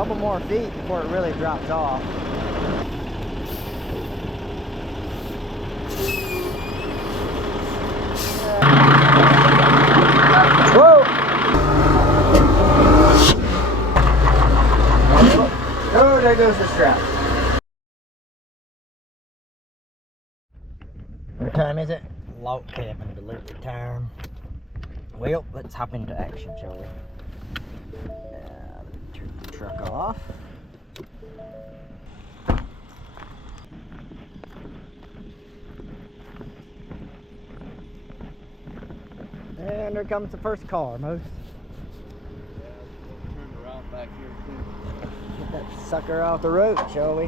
couple more feet before it really drops off. Whoa! Oh, there goes the strap. What time is it? Log cabin delivery time. Well, let's hop into action, shall we? Turn the truck off. And there comes the first car, Most. Turn around back here too. Get that sucker off the road, shall we?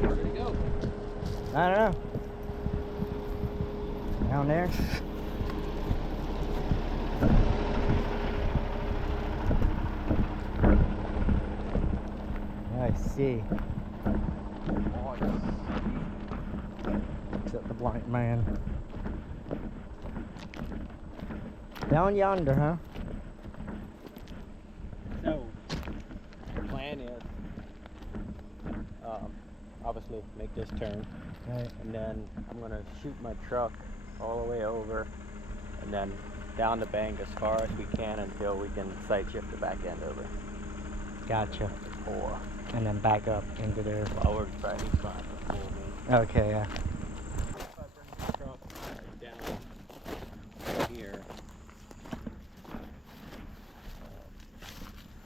Where'd it go? I don't know. Down there. I see. Except the blind man. Down yonder, huh? So, the plan is obviously make this turn, Right. and then I'm gonna shoot my truck all the way over, and then down the bank as far as we can until we can side shift the back end over. Gotcha. Or And then back up into there. while we're trying to pull me. Okay, yeah. If I bring the truck right down right here.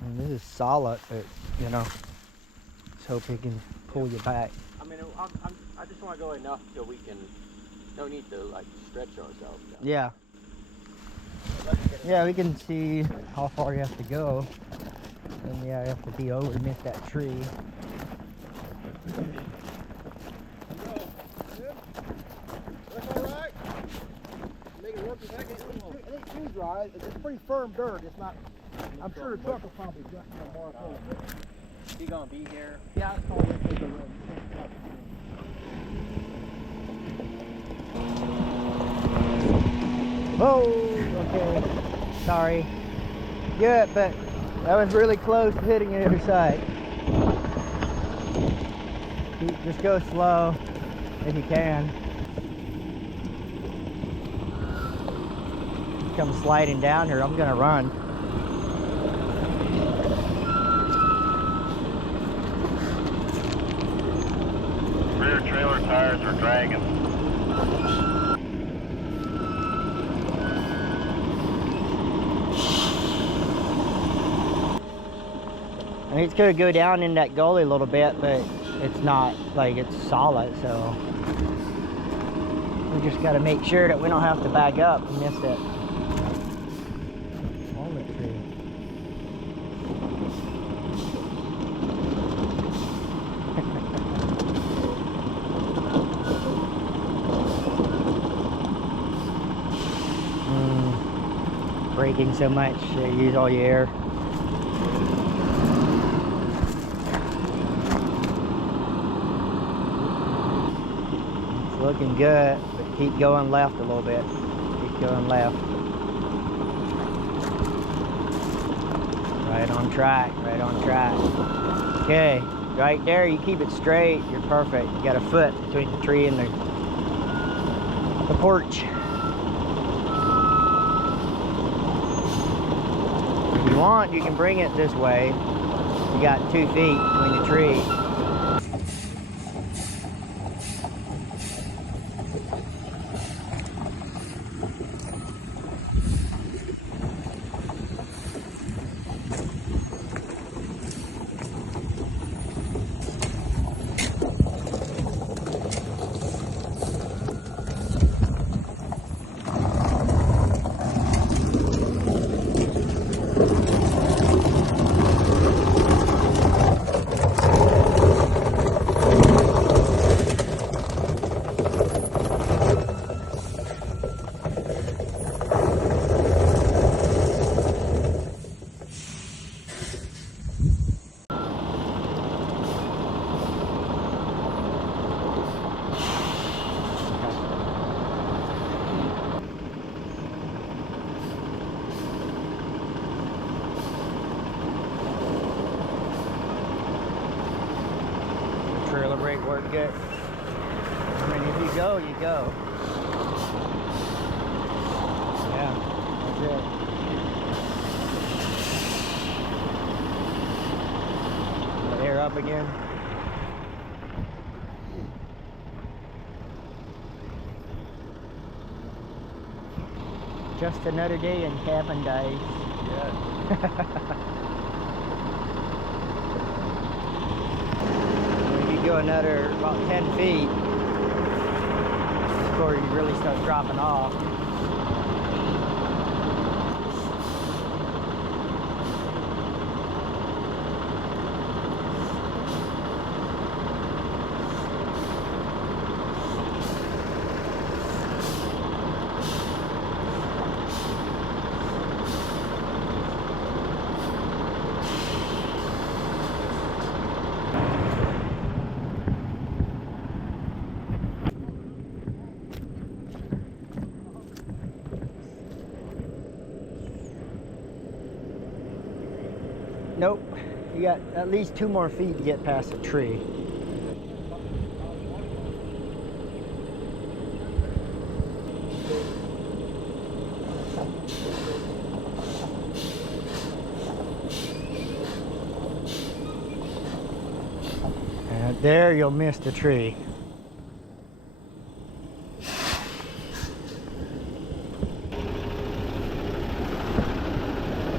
And this is solid, but you know, let's hope he can pull you back. I mean, I just want to go enough till we can. No need to like stretch ourselves. Down. Yeah. Yeah, we can see how far you have to go. And yeah, you have to be over to miss that tree. That's all right. Make it work a second. It ain't too dry. It's pretty firm dirt. It's not. I'm sure the truck will probably just mark over. He gonna be here. Yeah, it's all right. Take the road. Whoa! Okay. Sorry. Good, but that was really close to hitting the other side. Just go slow if you can. Come sliding down here, I'm gonna run. Rear trailer tires are dragging. And it's gonna go down in that gully a little bit, but it's not like it's solid, so we just gotta make sure that we don't have to back up and miss it. Walnut tree. Braking so much, use all your air. It's looking good, but keep going left a little bit. Keep going left. Right on track, right on track. Okay, right there, you keep it straight, you're perfect. You got a foot between the tree and the porch. If you want, you can bring it this way. You got 2 feet between the tree. brake work good. I mean, if you go, you go. Yeah, that's it. Air up again. Just another day in cabin, guys. Yeah. If you go another about 10 feet before you really start dropping off. Nope, you got at least 2 more feet to get past the tree. And there you'll miss the tree.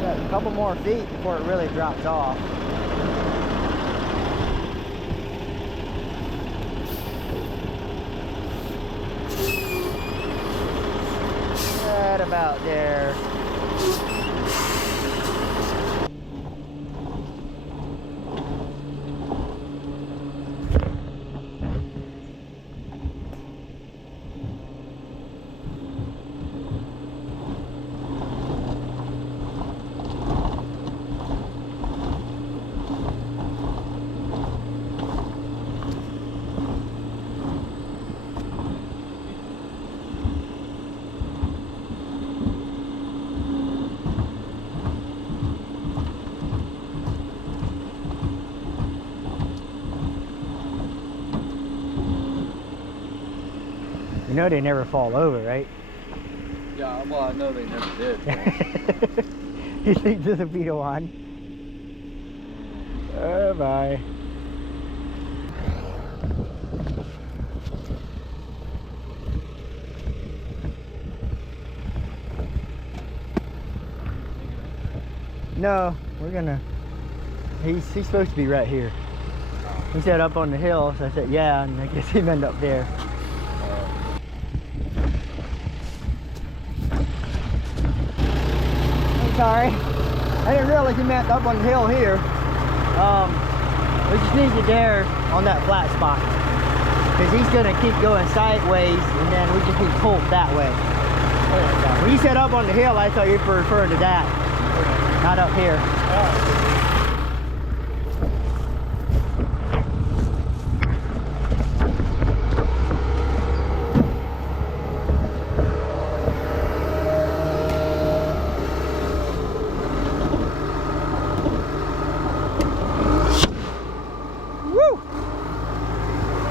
A couple more feet before it really drops off. Right about there. You know they never fall over, right? Yeah, well, I know they never did. You think this will be the one? Oh, bye. No, we're gonna. He's supposed to be right here. He said up on the hill, so I said yeah, and I guess he ended up there. I'm sorry, I didn't realize he meant up on the hill here. We just need you there on that flat spot, because he's gonna keep going sideways, and then we just need to pull that way. When you said up on the hill, I thought you were referring to that, not up here.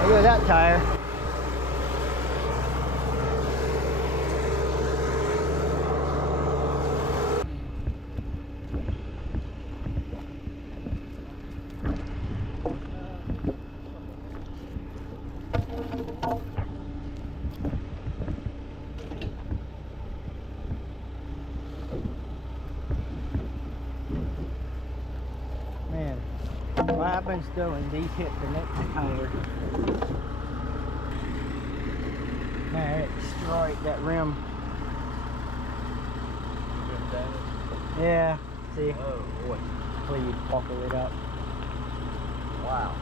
Look at that tire. Man, what happens though when these hit the next tire? Man, it destroyed that rim. Yeah, see? Oh boy. Hopefully you buckle it up. Wow.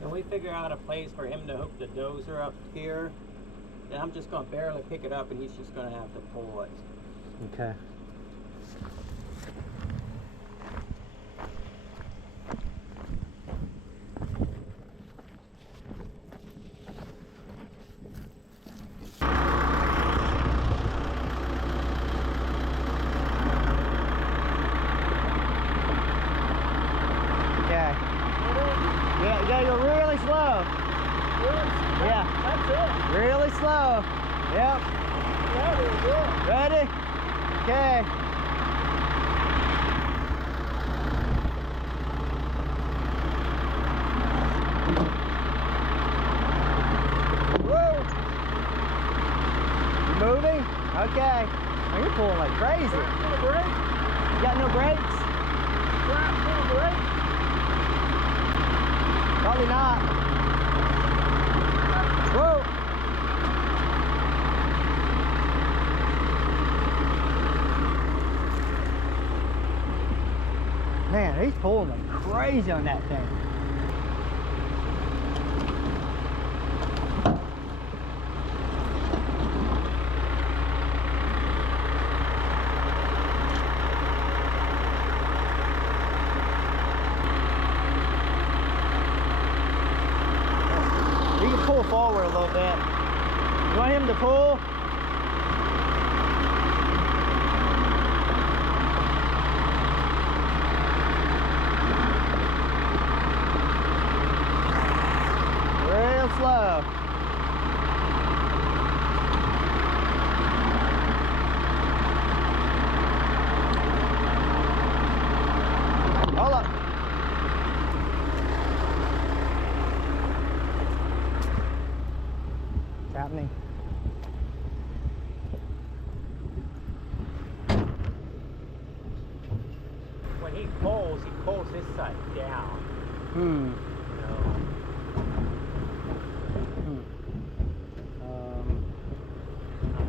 Can we figure out a place for him to hook the dozer up here? And I'm just going to barely pick it up and he's just going to have to pull it. Okay. Yep. Ready? Okay. Whoa. You moving? Okay. Oh, you're pulling like crazy. You got no brakes? Probably not. Whoa. Man, he's pulling like crazy on that thing. You can pull forward a little bit. You want him to pull? Real slow. Hold up. What's happening? When he pulls this side down. Hmm. So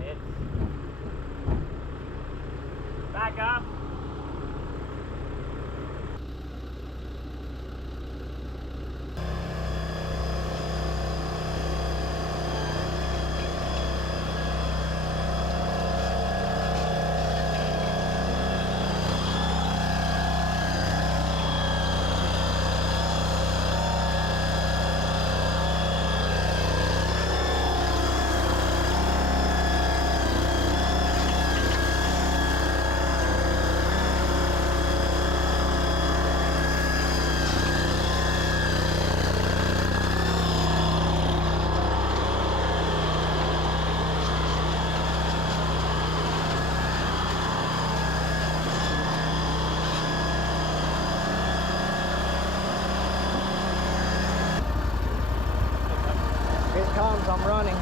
it's back up. Here it comes, I'm running.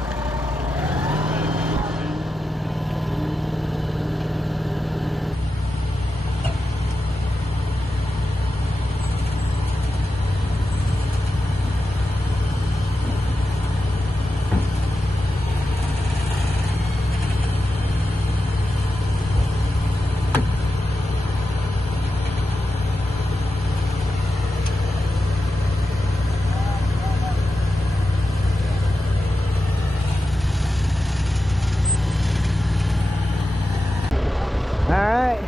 Alright,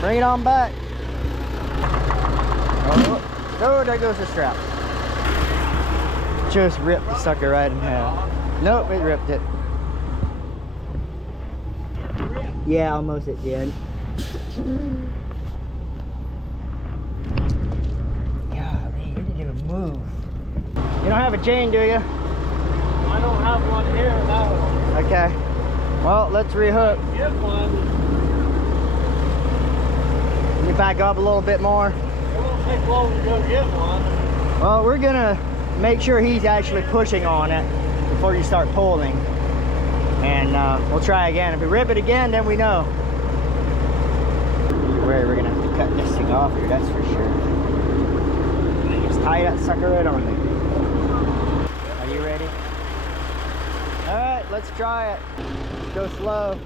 bring it on back. Oh, there goes the strap. Just ripped the sucker right in half. Nope, it ripped it. Yeah, almost it did. Golly, it didn't even move. You don't have a chain, do you? I don't have one here, no. Okay. Well, let's rehook. Get one. Can you back up a little bit more? It won't take long to go get one. Well, we're gonna make sure he's actually pushing on it before you start pulling. And we'll try again. If we rip it again, then we know. We're gonna have to cut this thing off here, that's for sure. Just tie that sucker right on there. Are you ready? Alright, let's try it. Go slow.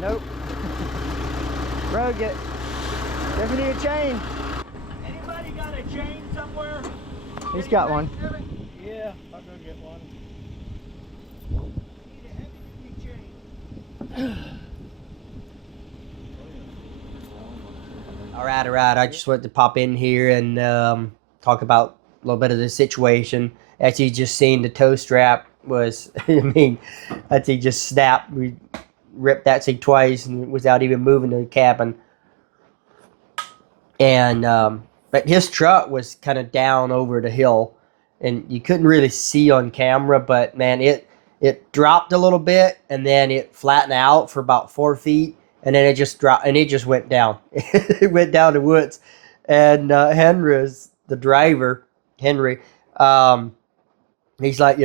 Nope. Broke it. Guess we need a chain. Anybody got a chain somewhere? He's got one. Yeah, I'll go get one. All right. I just wanted to pop in here and talk about a little bit of the situation. As you just seen, the tow strap was, I mean, that thing just snapped. We ripped that thing twice and without even moving the cabin. And but his truck was kind of down over the hill, and you couldn't really see on camera. But man, it dropped a little bit, and then it flattened out for about 4 feet, and then it just dropped, and it just went down. It went down the woods. And Henry's the driver, Henry. He's like,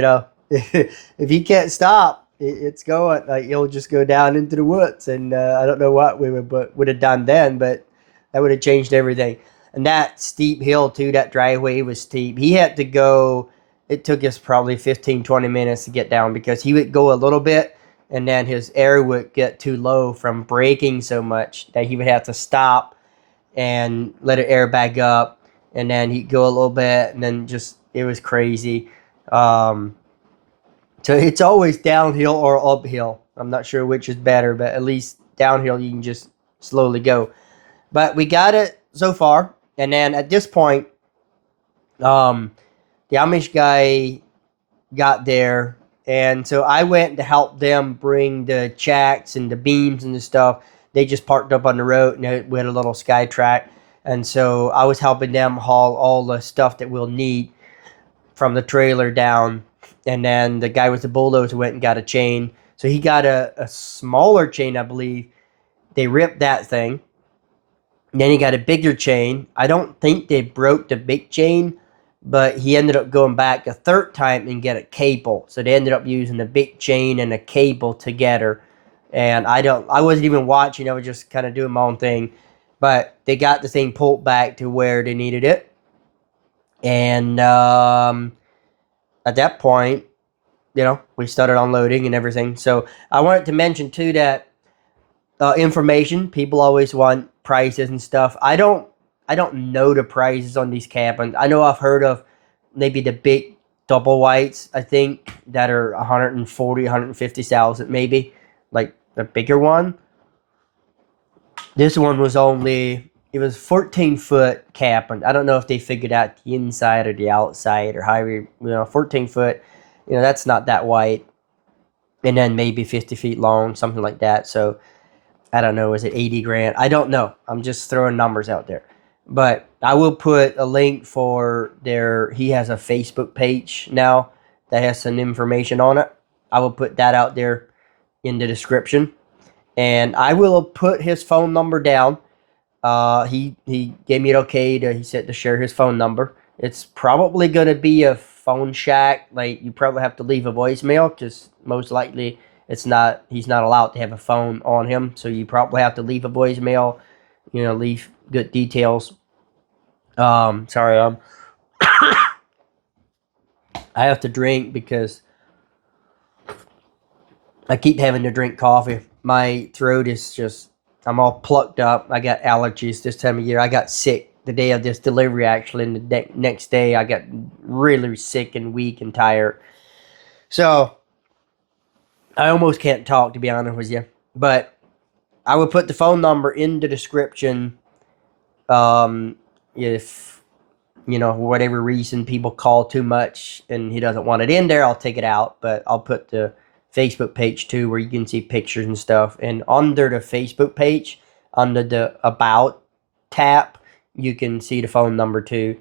if he can't stop, it's going. Like, he'll just go down into the woods. And I don't know what we would have done then, but that would have changed everything. And that steep hill, too, that driveway was steep. He had to go. It took us probably 15, 20 minutes to get down because he would go a little bit, and then his air would get too low from braking so much that he would have to stop and let it air back up. And then he'd go a little bit, and then it was crazy. So it's always downhill or uphill. I'm not sure which is better, but at least downhill you can just slowly go. But we got it so far. And then at this point, the Amish guy got there, and so I went to help them bring the chacks and the beams and the stuff. They just parked up on the road, and we had a little sky track, and so I was helping them haul all the stuff that we'll need from the trailer down. And then the guy with the bulldozer went and got a chain. So he got a smaller chain, I believe. They ripped that thing. And then he got a bigger chain. I don't think they broke the big chain, but he ended up going back a third time and get a cable. So they ended up using the big chain and a cable together. And I wasn't even watching. I was just kind of doing my own thing. But they got the thing pulled back to where they needed it. And at that point, we started unloading and everything. So I wanted to mention too that information. People always want prices and stuff. I don't know the prices on these cabins. I know I've heard of maybe the big double whites, I think, that are 140, 150,000 maybe, like the bigger one. This one was it was 14-foot cabin. I don't know if they figured out the inside or the outside or however, 14 foot, that's not that wide. And then maybe 50 feet long, something like that. So I don't know, is it 80 grand? I don't know. I'm just throwing numbers out there. But I will put a link for he has a Facebook page now that has some information on it. I will put that out there in the description. And I will put his phone number down. He gave me it okay he said to share his phone number. It's probably going to be a phone shack. Like, you probably have to leave a voicemail because most likely he's not allowed to have a phone on him. So you probably have to leave a voicemail, leave good details. Sorry, I have to drink because I keep having to drink coffee. My throat is I'm all plucked up. I got allergies this time of year. I got sick the day of this delivery, actually, and the next day I got really sick and weak and tired. So I almost can't talk, to be honest with you. But I will put the phone number in the description. If, for whatever reason people call too much and he doesn't want it in there, I'll take it out. But I'll put the Facebook page too, where you can see pictures and stuff. And under the Facebook page, under the About tab, you can see the phone number too.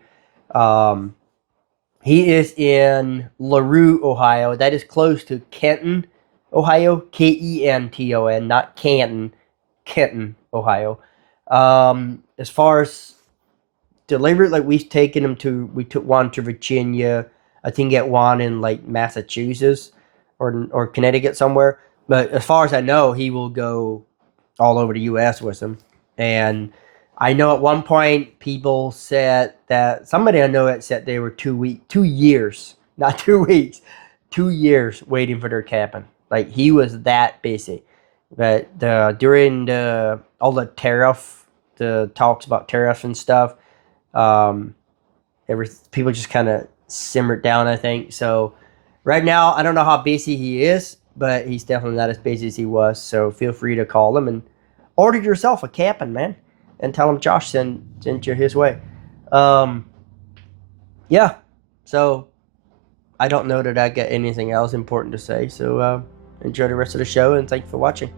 He is in Larue, Ohio. That is close to Kenton, Ohio. Kenton, not Canton. Kenton, Ohio. As far as delivery, like, we took one to Virginia. I think get one in like Massachusetts or Connecticut somewhere. But as far as I know, he will go all over the U.S. with him. And I know at one point people said that somebody I know had said they were 2 years, not 2 weeks, 2 years waiting for their cabin. Like, he was that busy. But during all the talks about tariffs and stuff, people just kind of simmered down, I think. So right now, I don't know how busy he is, but he's definitely not as busy as he was. So feel free to call him and order yourself a cabin, man, and tell him Josh sent you his way. Yeah. So I don't know that I got anything else important to say. So enjoy the rest of the show, and thank you for watching.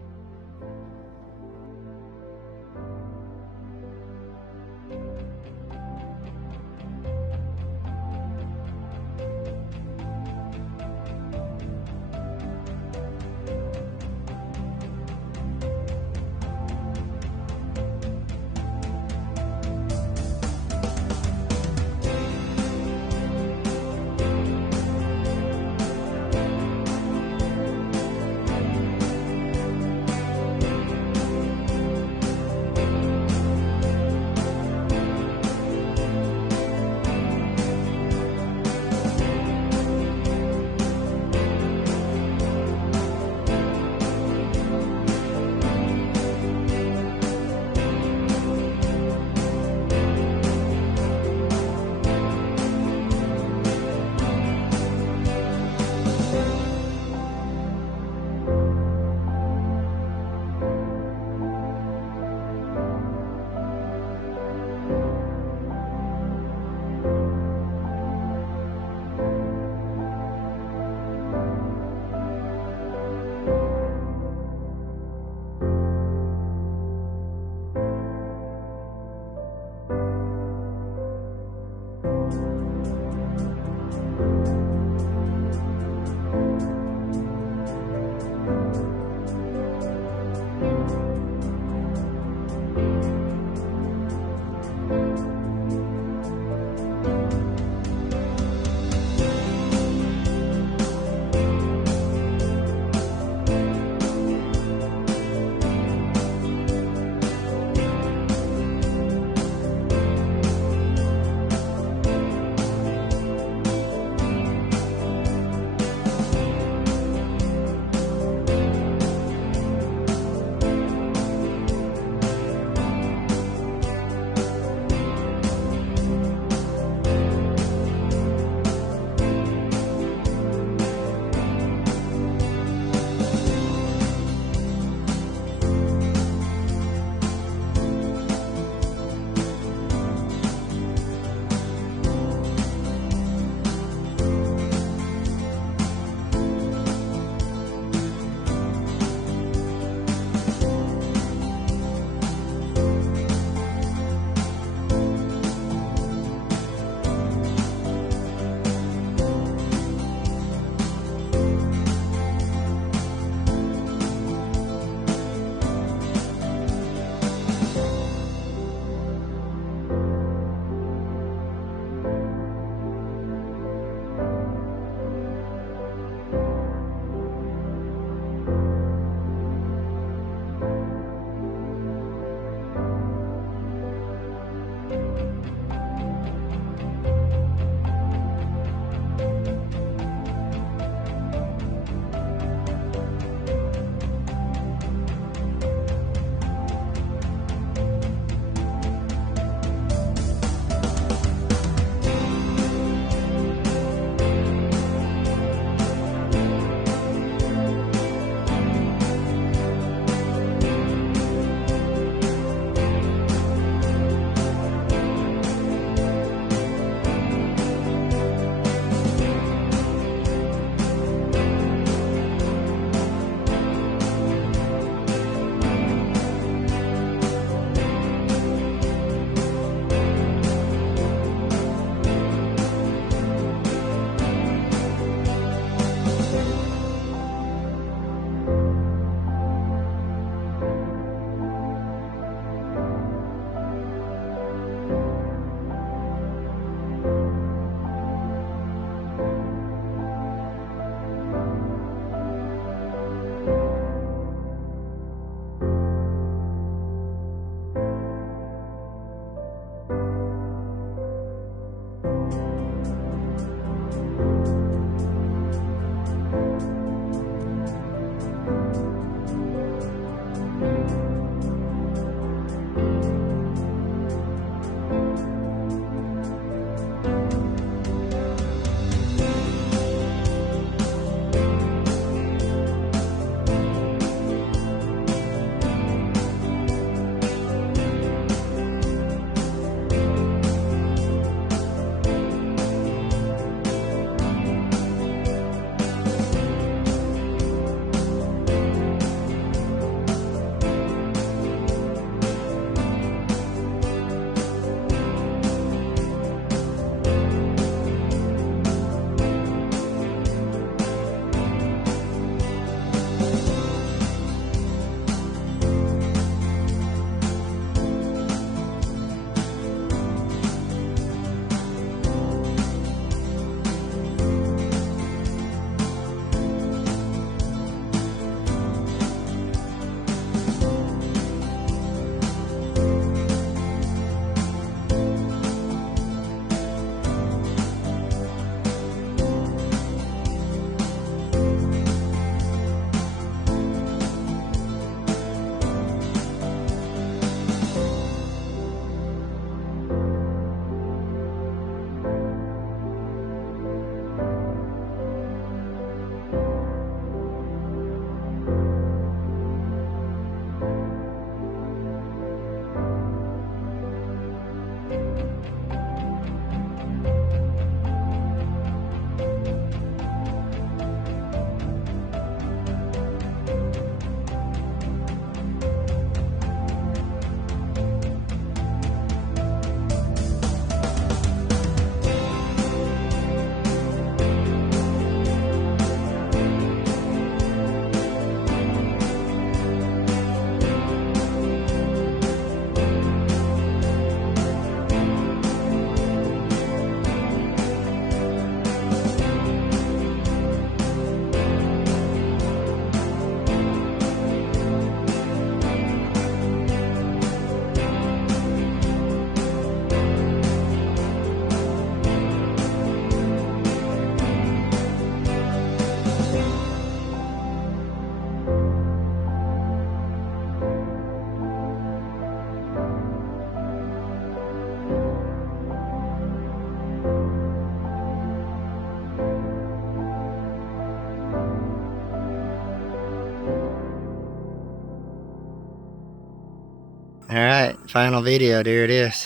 Alright, final video, there it is.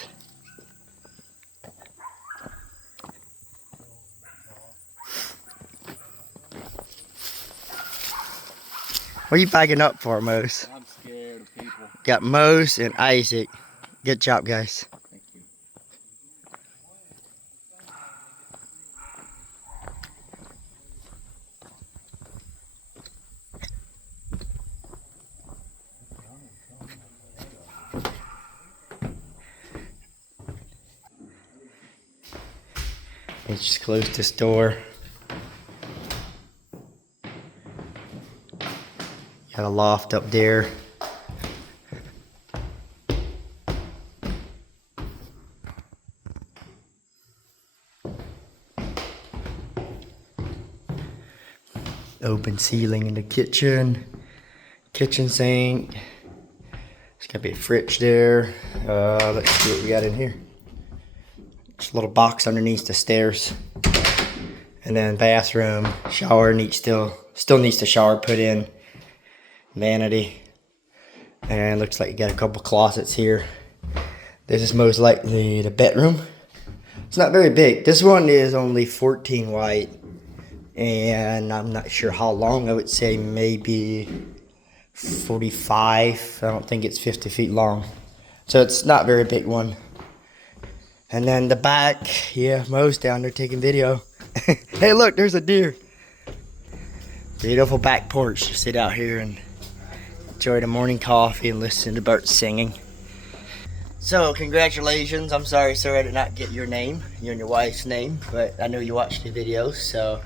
What are you backing up for, Mose? I'm scared of people. Got Mose and Isaac. Good job, guys. Thank you. Let's just close this door. Got a loft up there. Open ceiling in the kitchen. Kitchen sink. There's gotta be a fridge there. Let's see what we got in here. Just a little box underneath the stairs. And then bathroom, shower still needs the shower put in. Vanity. And looks like you got a couple closets here. This is most likely the bedroom. It's not very big. This one is only 14 wide. And I'm not sure how long. I would say maybe 45. I don't think it's 50 feet long. So it's not a very big one. And then the back, yeah, Mo's down there taking video. Hey, look, there's a deer. Beautiful back porch. Just sit out here and enjoy the morning coffee and listen to birds singing. So, congratulations. I'm sorry, sir, I did not get your name, you and your wife's name, but I know you watched the videos, so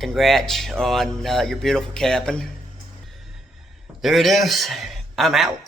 congrats on your beautiful cabin. There it is. I'm out.